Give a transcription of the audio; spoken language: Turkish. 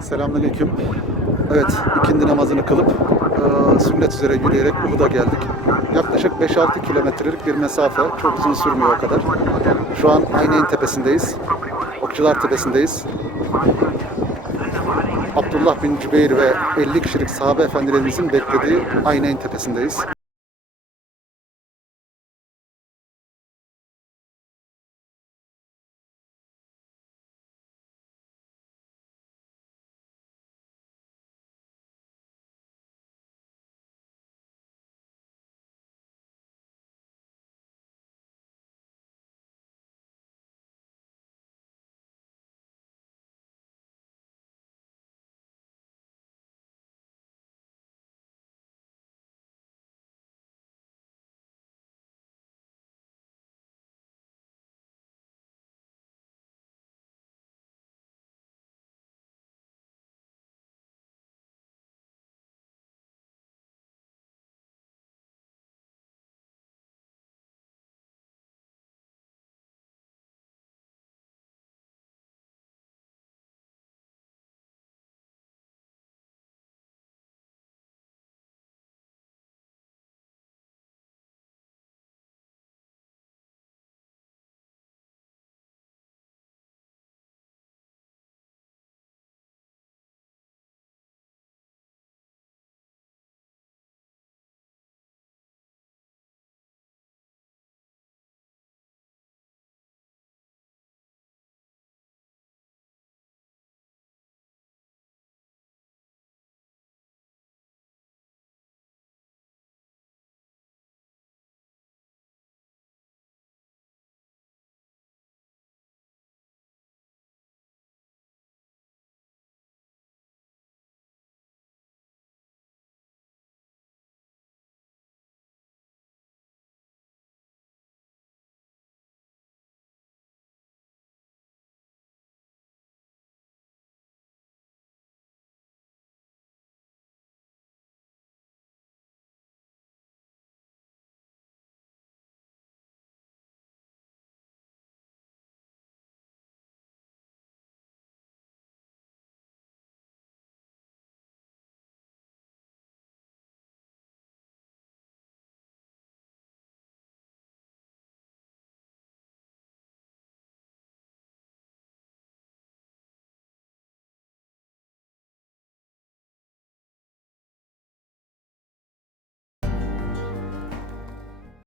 Selamünaleyküm. Evet, ikindi namazını kılıp e, sünnet üzere yürüyerek Uhud'a geldik. Yaklaşık 5-6 kilometrelik bir mesafe. Çok uzun sürmüyor o kadar. Şu an Ayneyn Tepesi'ndeyiz. Okçular Tepesi'ndeyiz. Abdullah bin Cübeyr ve 50 kişilik sahabe efendilerimizin beklediği Ayneyn Tepesi'ndeyiz.